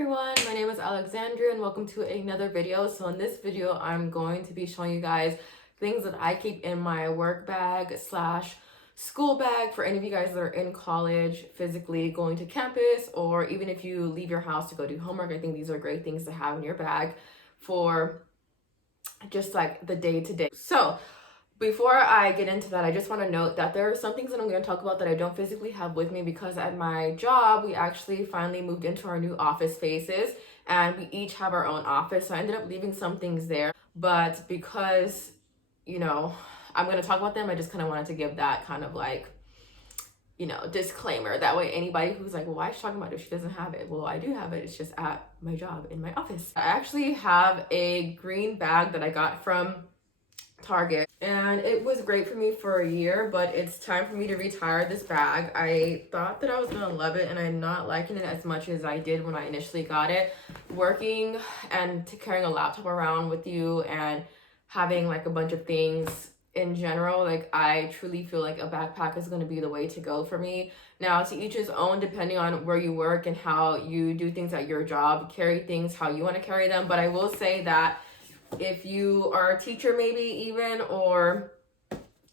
everyone, my name is Alexandria and welcome to another video. So in this video, I'm going to be showing you guys things that I keep in my work bag slash school bag for any of you guys that are in college, physically going to campus, or even if you leave your house to go do homework. I think these are great things to have in your bag for just like the day to day. So before I get into that, I just want to note that there are some things that I'm going to talk about that I don't physically have with me because at my job, we actually finally moved into our new office spaces and we each have our own office. So I ended up leaving some things there, but because, I'm going to talk about them, I just kind of wanted to give that kind of like, disclaimer. That way anybody who's like, well, why is she talking about it if she doesn't have it? Well, I do have it. It's just at my job in my office. I actually have a green bag that I got from Target and it was great for me for a year, but it's time for me to retire this bag. I thought that I was gonna love it and I'm not liking it as much as I did when I initially got it. Working and carrying a laptop around with you and having like a bunch of things in general, like I truly feel like a backpack is going to be the way to go for me. Now, to each his own, depending on where you work and how you do things at your job, carry things how you want to carry them. But I will say that if you are a teacher maybe even, or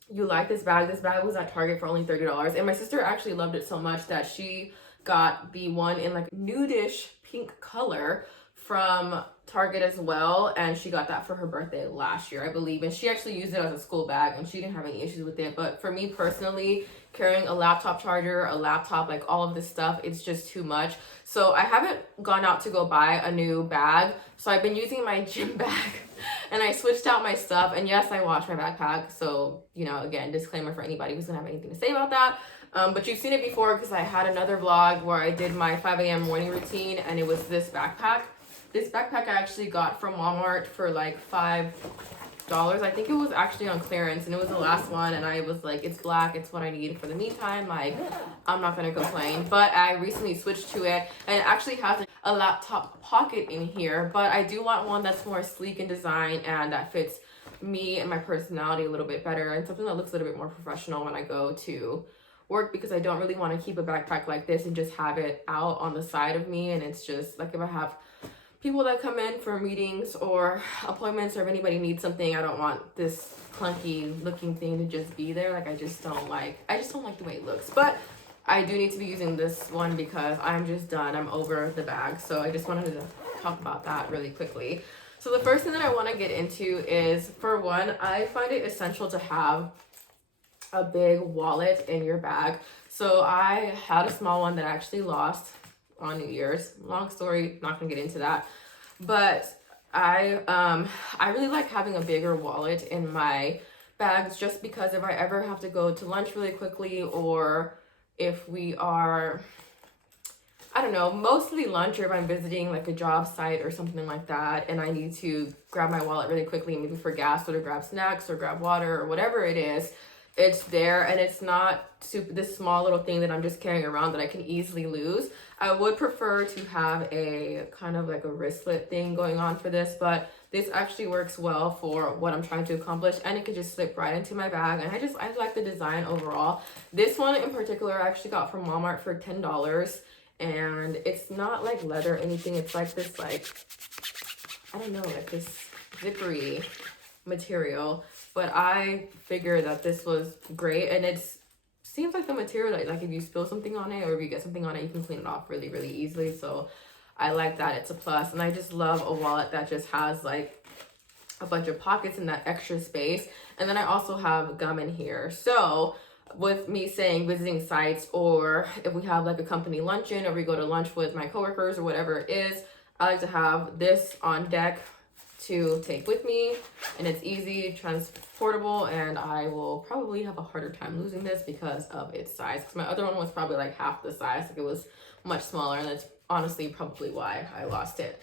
you like this bag was at Target for only $30. And my sister actually loved it so much that she got the one in like nudish pink color from Target as well, and she got that for her birthday last year, I believe, and she actually used it as a school bag and she didn't have any issues with it. But for me personally, carrying a laptop charger, a laptop, like all of this stuff, it's just too much. So I haven't gone out to go buy a new bag, so I've been using my gym bag and I switched out my stuff. And yes, I washed my backpack, so again, disclaimer for anybody who's gonna have anything to say about that. But you've seen it before because I had another vlog where I did my 5 a.m. morning routine and it was this backpack. This backpack I actually got from Walmart for like $5. I think it was actually on clearance and it was the last one, and I was like, it's black, it's what I need for the meantime, like I'm not gonna complain. But I recently switched to it and it actually has a laptop pocket in here, but I do want one that's more sleek in design and that fits me and my personality a little bit better, and something that looks a little bit more professional when I go to work, because I don't really want to keep a backpack like this and just have it out on the side of me. And it's just like, if I have people that come in for meetings or appointments, or if anybody needs something, I don't want this clunky looking thing to just be there. Like I just don't like the way it looks. But I do need to be using this one because I'm just done. I'm over the bag. So I just wanted to talk about that really quickly. So the first thing that I want to get into is, for one, I find it essential to have a big wallet in your bag. So I had a small one that I actually lost on New Year's. Long story, not gonna get into that. But I really like having a bigger wallet in my bags, just because if I ever have to go to lunch really quickly, or if we are, I don't know, mostly lunch, or if I'm visiting like a job site or something like that and I need to grab my wallet really quickly, maybe for gas or to grab snacks or grab water or whatever it is, it's there, and it's not this small little thing that I'm just carrying around that I can easily lose. I would prefer to have a kind of like a wristlet thing going on for this, but this actually works well for what I'm trying to accomplish, and it could just slip right into my bag. And I like the design overall. This one in particular I actually got from Walmart for $10, and it's not like leather or anything. It's like this, like, I don't know, like this zippery material. But I figured that this was great, and it seems like the material that, like, if you spill something on it or if you get something on it, you can clean it off really, really easily. So I like that. It's a plus. And I just love a wallet that just has like a bunch of pockets and that extra space. And then I also have gum in here. So with me saying visiting sites, or if we have like a company luncheon or we go to lunch with my coworkers or whatever it is, I like to have this on deck to take with me, and it's easy, transportable, and I will probably have a harder time losing this because of its size, because my other one was probably like half the size. Like, it was much smaller, and that's honestly probably why I lost it.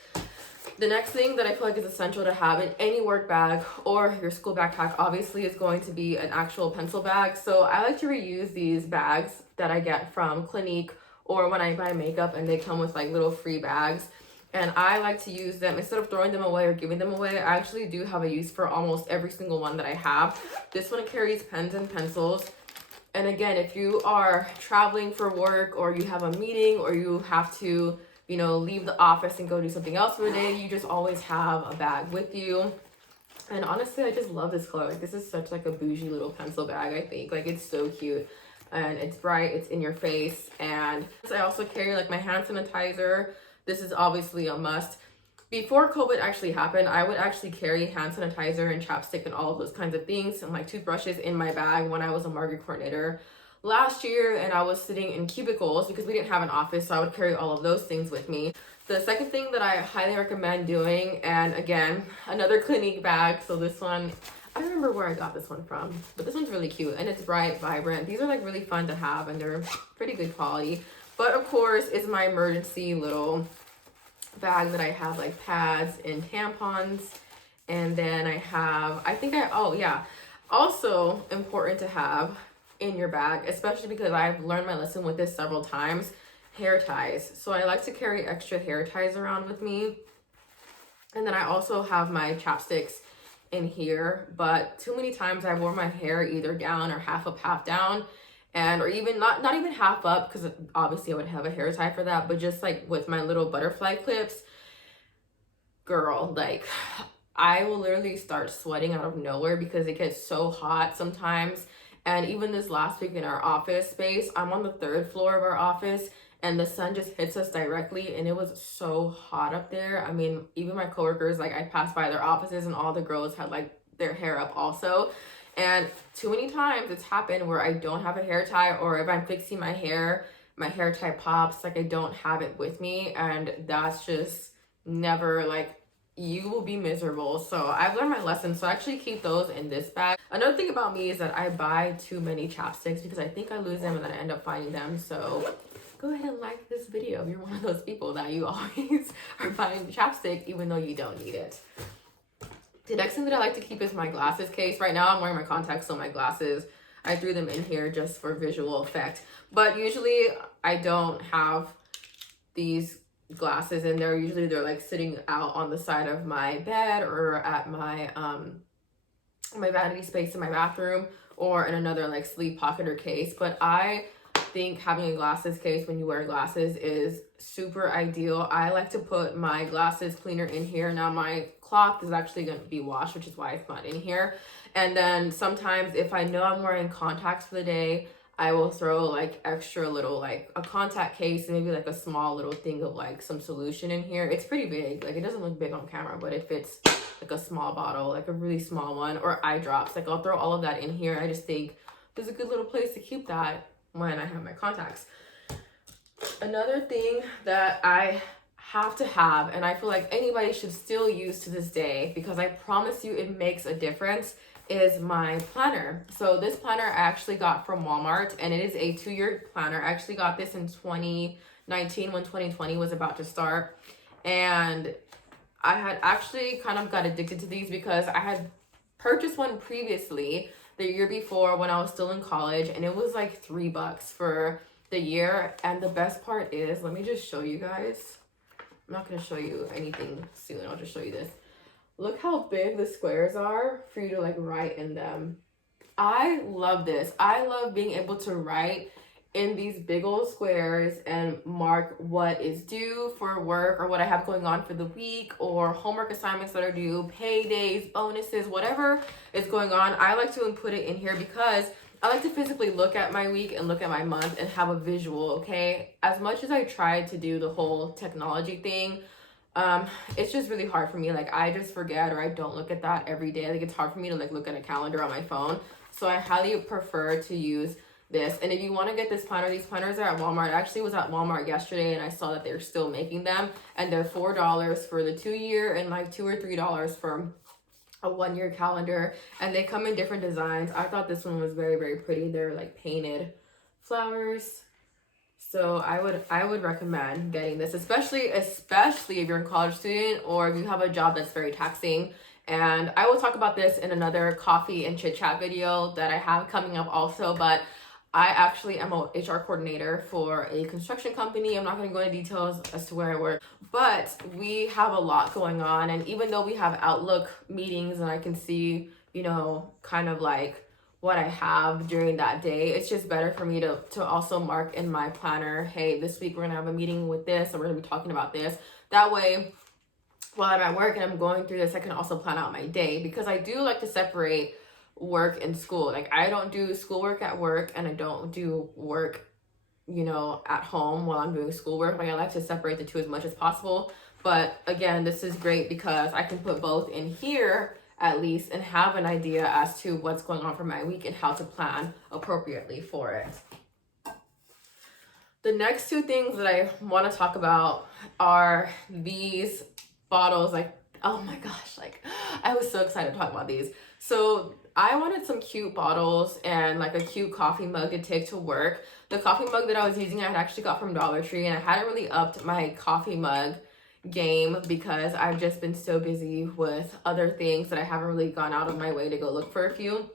The next thing that I feel like is essential to have in any work bag or your school backpack obviously is going to be an actual pencil bag. So I like to reuse these bags that I get from Clinique, or when I buy makeup and they come with like little free bags. And I like to use them instead of throwing them away or giving them away. I actually do have a use for almost every single one that I have. This one carries pens and pencils. And again, if you are traveling for work, or you have a meeting, or you have to you know, leave the office and go do something else for the day, you just always have a bag with you. And honestly, I just love this color. Like, this is such like a bougie little pencil bag, I think. Like, it's so cute. And it's bright, it's in your face. And I also carry like my hand sanitizer. This is obviously a must. Before COVID actually happened, I would actually carry hand sanitizer and chapstick and all of those kinds of things and like toothbrushes in my bag when I was a market coordinator last year, and I was sitting in cubicles because we didn't have an office, so I would carry all of those things with me. The second thing that I highly recommend doing, and again, another Clinique bag. So this one, I don't remember where I got this one from, but this one's really cute and it's bright, vibrant. These are like really fun to have and they're pretty good quality. But of course, it's my emergency little bag that I have like pads and tampons. And then I have, oh yeah, also important to have in your bag, especially because I've learned my lesson with this several times, hair ties. So I like to carry extra hair ties around with me. And then I also have my chapsticks in here, but too many times I wore my hair either down or half up, half down, and or even not even half up, because obviously I would have a hair tie for that, but just like with my little butterfly clips, girl, like I will literally start sweating out of nowhere because it gets so hot sometimes. And even this last week in our office space, I'm on the 3rd floor of our office and the sun just hits us directly and it was so hot up there. I mean, even my coworkers, like I passed by their offices and all the girls had like their hair up also. And too many times it's happened where I don't have a hair tie, or if I'm fixing my hair tie pops, like I don't have it with me, and that's just never, like, you will be miserable. So I've learned my lesson, so I actually keep those in this bag. Another thing about me is that I buy too many chapsticks because I think I lose them and then I end up finding them. So go ahead and like this video if you're one of those people that you always are buying chapstick even though you don't need it. The next thing that I like to keep is my glasses case. Right now I'm wearing my contacts, so my glasses, I threw them in here just for visual effect. But usually I don't have these glasses in there. Usually they're like sitting out on the side of my bed or at my my vanity space in my bathroom, or in another like sleeve pocket or case. But I think having a glasses case when you wear glasses is super ideal. I like to put my glasses cleaner in here. Now my cloth is actually going to be washed, which is why it's not in here. And then sometimes if I know I'm wearing contacts for the day, I will throw like extra little, like a contact case and maybe like a small little thing of like some solution in here. It's pretty big. Like it doesn't look big on camera, but it fits like a small bottle, like a really small one, or eye drops. Like I'll throw all of that in here. I just think there's a good little place to keep that when I have my contacts. Another thing that I have to have, and I feel like anybody should still use to this day, because I promise you it makes a difference, is my planner. So this planner I actually got from Walmart, and it is a 2-year planner. I actually got this in 2019 when 2020 was about to start. And I had actually kind of got addicted to these because I had purchased one previously the year before when I was still in college, and it was like $3 for the year. And the best part is, let me just show you guys. I'm not going to show you anything soon. I'll just show you this. Look how big the squares are for you to like write in them. I love this. I love being able to write in these big old squares and mark what is due for work or what I have going on for the week, or homework assignments that are due, paydays, bonuses, whatever is going on. I like to put it in here because I like to physically look at my week and look at my month and have a visual, okay? As much as I tried to do the whole technology thing, it's just really hard for me. Like I just forget, or I don't look at that every day. Like it's hard for me to like look at a calendar on my phone. So I highly prefer to use this. And if you want to get this planner, these planners are at Walmart. I actually was at Walmart yesterday and I saw that they're still making them, and they're $4 for the 2-year and like $2 or $3 for a 1-year calendar, and they come in different designs. I thought this one was very, very pretty. They're like painted flowers. So I would recommend getting this, especially if you're a college student or if you have a job that's very taxing. And I will talk about this in another coffee and chit chat video that I have coming up also. But I actually am a HR coordinator for a construction company. I'm not going to go into details as to where I work, but we have a lot going on. And even though we have Outlook meetings and I can see, you know, kind of like what I have during that day. It's just better for me to also mark in my planner, hey, this week we're gonna have a meeting with this, or we're gonna be talking about this. That way, while I'm at work and I'm going through this, I can also plan out my day, because I do like to separate work and school. Like, I don't do schoolwork at work and I don't do work, at home while I'm doing schoolwork. Like, I like to separate the two as much as possible. But again, this is great because I can put both in here at least and have an idea as to what's going on for my week and how to plan appropriately for it. The next two things that I want to talk about are these bottles. Like, oh my gosh, like, I was so excited to talk about these. So I wanted some cute bottles and like a cute coffee mug to take to work. The coffee mug that I was using, I had actually got from Dollar Tree, and I hadn't really upped my coffee mug game because I've just been so busy with other things that I haven't really gone out of my way to go look for a few.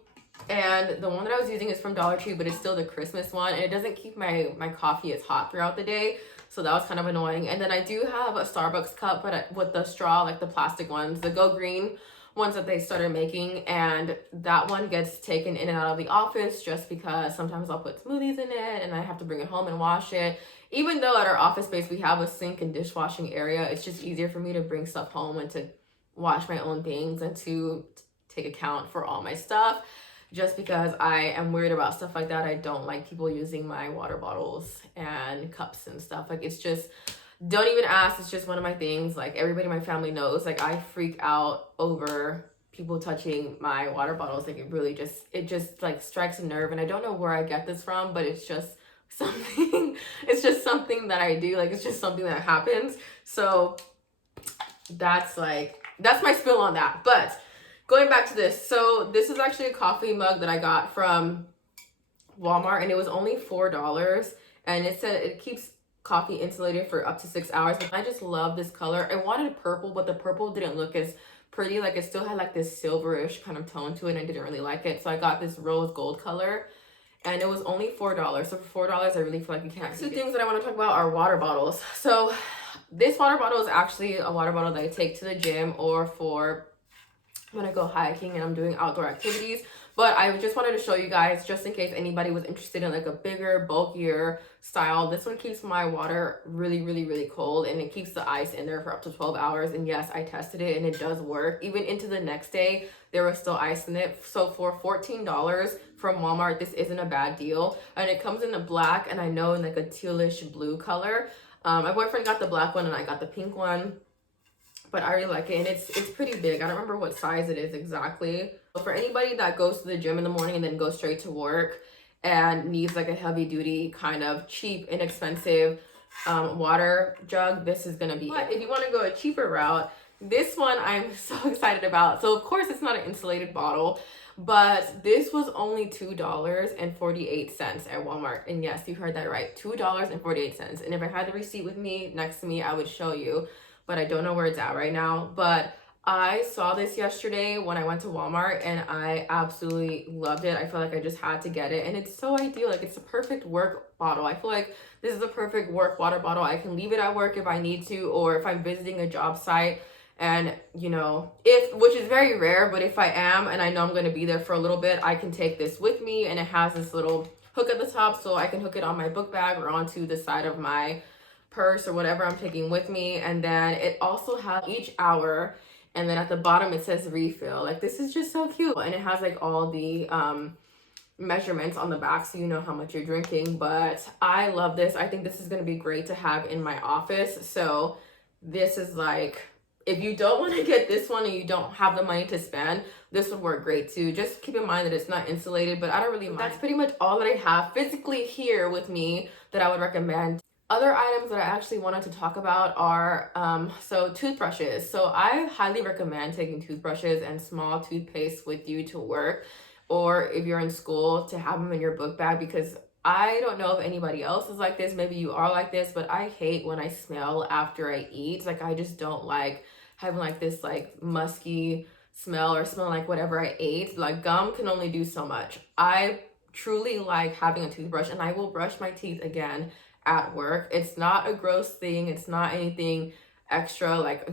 And the one that I was using is from Dollar Tree, but it's still the Christmas one, and it doesn't keep my coffee as hot throughout the day. So that was kind of annoying. And then I do have a Starbucks cup, but with the straw, like the plastic ones, the Go Green ones that they started making, and that one gets taken in and out of the office just because sometimes I'll put smoothies in it and I have to bring it home and wash it. Even though at our office space we have a sink and dishwashing area, it's just easier for me to bring stuff home and to wash my own things and to take account for all my stuff, just because I am worried about stuff like that. I don't like people using my water bottles and cups and stuff. Like, it's just, don't even ask. It's just one of my things. Like, everybody in my family knows, like, I freak out over people touching my water bottles. Like, it just like strikes a nerve, and I don't know where I get this from, but it's just something it's just something that I do. Like, it's just something that happens. So that's my spill on that. But going back to this, so this is actually a coffee mug that I got from Walmart, and it was only $4, and it said it keeps coffee insulated for up to 6 hours. And I just love this color. I wanted purple, but the purple didn't look as pretty. Like, it still had like this silverish kind of tone to it, and I didn't really like it. So I got this rose gold color, and it was only $4. So for $4, I really feel like you can't. Two things that I want to talk about are water bottles. So this water bottle is actually a water bottle that I take to the gym or for when I go hiking and I'm doing outdoor activities. But I just wanted to show you guys, just in case anybody was interested in like a bigger, bulkier style. This one keeps my water really, really, really cold, and it keeps the ice in there for up to 12 hours. And yes, I tested it and it does work. Even into the next day, there was still ice in it. So for $14 from Walmart, this isn't a bad deal. And it comes in a black, and I know in like a tealish blue color. My boyfriend got the black one and I got the pink one, but I really like it, and it's pretty big. I don't remember what size it is exactly. But for anybody that goes to the gym in the morning and then goes straight to work and needs like a heavy duty kind of cheap, inexpensive water jug, this is gonna be it. If you want to go a cheaper route, this one I'm so excited about. So of course it's not an insulated bottle, but this was only $2.48 at Walmart. And yes, you heard that right, $2.48. And if I had the receipt with me next to me, I would show you, but I don't know where it's at right now. But I saw this yesterday when I went to Walmart, and I absolutely loved it. I feel like I just had to get it, and it's so ideal. Like, it's a perfect work bottle. I feel like this is a perfect work water bottle. I can leave it at work if I need to, or if I'm visiting a job site, and which is very rare, but if I am and I know I'm going to be there for a little bit, I can take this with me. And it has this little hook at the top, so I can hook it on my book bag or onto the side of my purse or whatever I'm taking with me. And then it also has each hour, and then at the bottom it says refill. Like, this is just so cute, and it has like all the measurements on the back, so you know how much you're drinking. But I love this. I think this is going to be great to have in my office. So this is like, if you don't want to get this one and you don't have the money to spend, this would work great too. Just keep in mind that it's not insulated, but I don't really mind. That's pretty much all that I have physically here with me that I would recommend. Other items that I actually wanted to talk about are, so toothbrushes. So I highly recommend taking toothbrushes and small toothpaste with you to work, or if you're in school, to have them in your book bag, because I don't know if anybody else is like this. Maybe you are like this, but I hate when I smell after I eat. Like, I just don't like having like this like musky smell or smell like whatever I ate. Like, gum can only do so much. I truly like having a toothbrush, and I will brush my teeth again at work. It's not a gross thing. It's not anything extra. Like,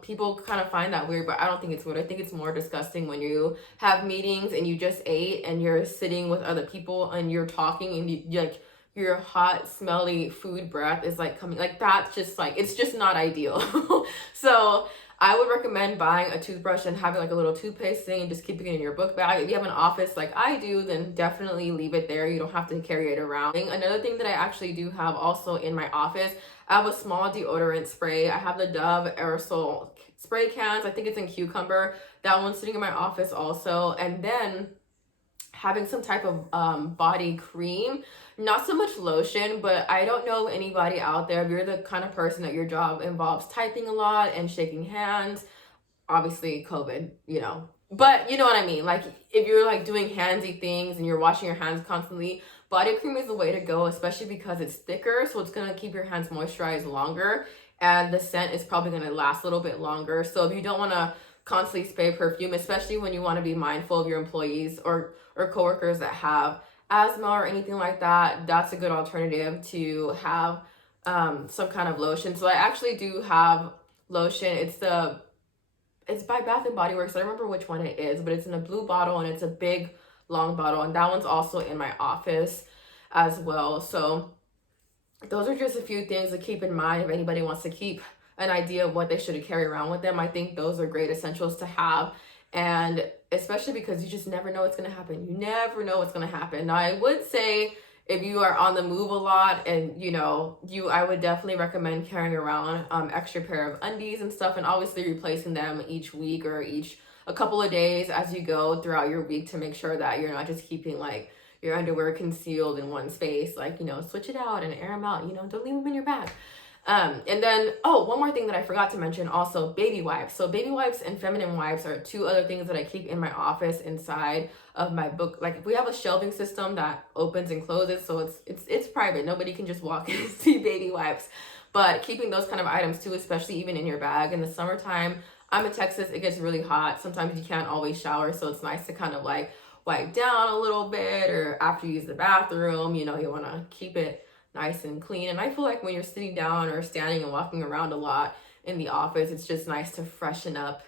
people kind of find that weird, but I don't think it's weird. I think it's more disgusting when you have meetings and you just ate and you're sitting with other people and you're talking and you like your hot, smelly food breath is like coming, like that's just like, it's just not ideal. So I would recommend buying a toothbrush and having like a little toothpaste thing and just keeping it in your book bag. If you have an office like I do, then definitely leave it there. You don't have to carry it around. Another thing that I actually do have also in my office, I have a small deodorant spray. I have the Dove aerosol spray cans. I think it's in cucumber. That one's sitting in my office also. And then having some type of body cream, not so much lotion, but I don't know anybody out there, if you're the kind of person that your job involves typing a lot and shaking hands, obviously COVID, but you know what I mean, like if you're like doing handsy things and you're washing your hands constantly, body cream is the way to go, especially because it's thicker, so it's going to keep your hands moisturized longer and the scent is probably going to last a little bit longer. So if you don't want to constantly spray perfume, especially when you want to be mindful of your employees or coworkers that have asthma or anything like that, that's a good alternative to have some kind of lotion. So I actually do have lotion. It's by Bath and Body Works. I don't remember which one it is, but it's in a blue bottle and it's a big long bottle, and that one's also in my office as well. So those are just a few things to keep in mind if anybody wants to keep an idea of what they should carry around with them. I think those are great essentials to have, and especially because you just never know what's going to happen. You never know what's going to happen. Now, I would say if you are on the move a lot and I would definitely recommend carrying around extra pair of undies and stuff, and obviously replacing them each week or a couple of days as you go throughout your week to make sure that you're not just keeping like your underwear concealed in one space. Like, switch it out and air them out, don't leave them in your bag. And then, one more thing that I forgot to mention also, baby wipes. So baby wipes and feminine wipes are two other things that I keep in my office inside of my book. Like, we have a shelving system that opens and closes, so it's private. Nobody can just walk in and see baby wipes. But keeping those kind of items too, especially even in your bag in the summertime. I'm in Texas, it gets really hot. Sometimes you can't always shower, so it's nice to kind of like wipe down a little bit, or after you use the bathroom, you want to keep it nice and clean. And I feel like when you're sitting down or standing and walking around a lot in the office, it's just nice to freshen up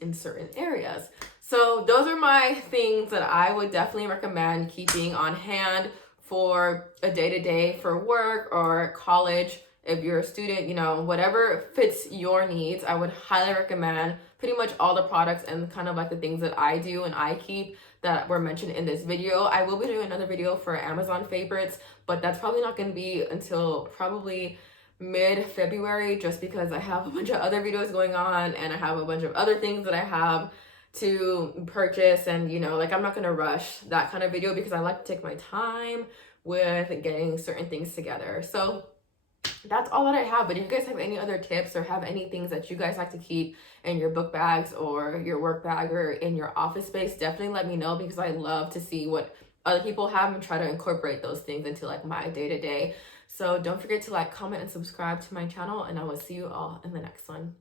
in certain areas. So those are my things that I would definitely recommend keeping on hand for a day-to-day for work or college. If you're a student, whatever fits your needs, I would highly recommend pretty much all the products and kind of like the things that I do and I keep that were mentioned in this video. I will be doing another video for Amazon favorites, but that's probably not going to be until probably mid-February, just because I have a bunch of other videos going on and I have a bunch of other things that I have to purchase. And I'm not going to rush that kind of video because I like to take my time with getting certain things together. So that's all that I have. But if you guys have any other tips or have any things that you guys like to keep in your book bags or your work bag or in your office space, definitely let me know, because I love to see what other people have and try to incorporate those things into like my day-to-day. So don't forget to like, comment, and subscribe to my channel, and I will see you all in the next one.